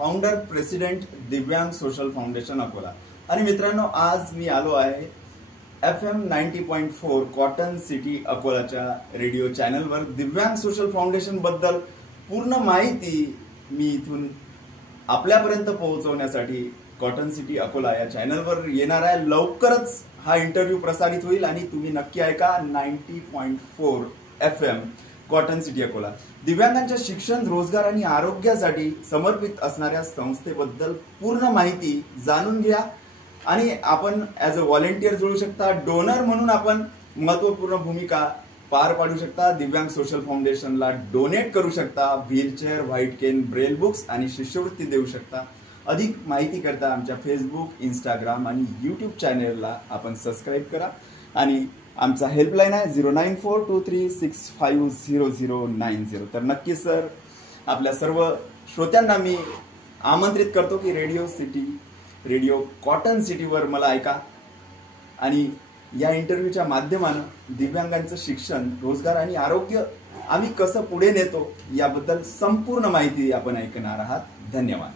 Founder president दिव्यांग social foundation Akola. आणि मित्रांनो, आज मी आलो आहे FM 90.4 कॉटन सिटी अकोलाच्या रेडिओ चॅनलवर दिव्यांग सोशल फाउंडेशन बद्दल पूर्ण माहिती मी इथून आपल्यापर्यंत पोहोचवण्यासाठी कॉटन सिटी अकोला या चॅनलवर येणार आहे। लवकरच हा इंटरव्ह्यू प्रसारित होईल आणि तुम्ही नक्की ऐका 90.4 FM कॉटन सिटी अकोला। दिव्यांगांच्या शिक्षण, रोजगार आणि आरोग्यासाठी समर्पित असणाऱ्या संस्थेबद्दल पूर्ण माहिती जाणून घ्या आणि आपण ॲज अ व्हॉलेंटियर जोडू शकता। डोनर म्हणून आपण महत्त्वपूर्ण भूमिका पार पाडू शकता। दिव्यांग सोशल फाउंडेशनला डोनेट करू शकता। व्हीलचेअर, व्हाईट केन, ब्रेल बुक्स आणि शिष्यवृत्ती देऊ शकता। अधिक माहिती करता आमच्या फेसबुक, इंस्टाग्राम आणि यूट्यूब चॅनेलला आपण सबस्क्राईब करा आणि आमचा हेल्पलाईन आहे 094236500090। तर नक्की सर, आपल्या सर्व श्रोत्यांना मी आमंत्रित करतो की रेडिओ कॉटन सिटीवर मला ऐका आणि या इंटरव्ह्यूच्या माध्यमानं दिव्यांगांचं शिक्षण, रोजगार आणि आरोग्य आम्ही कसं पुढे नेतो याबद्दल संपूर्ण माहिती आपण ऐकणार आहात। धन्यवाद।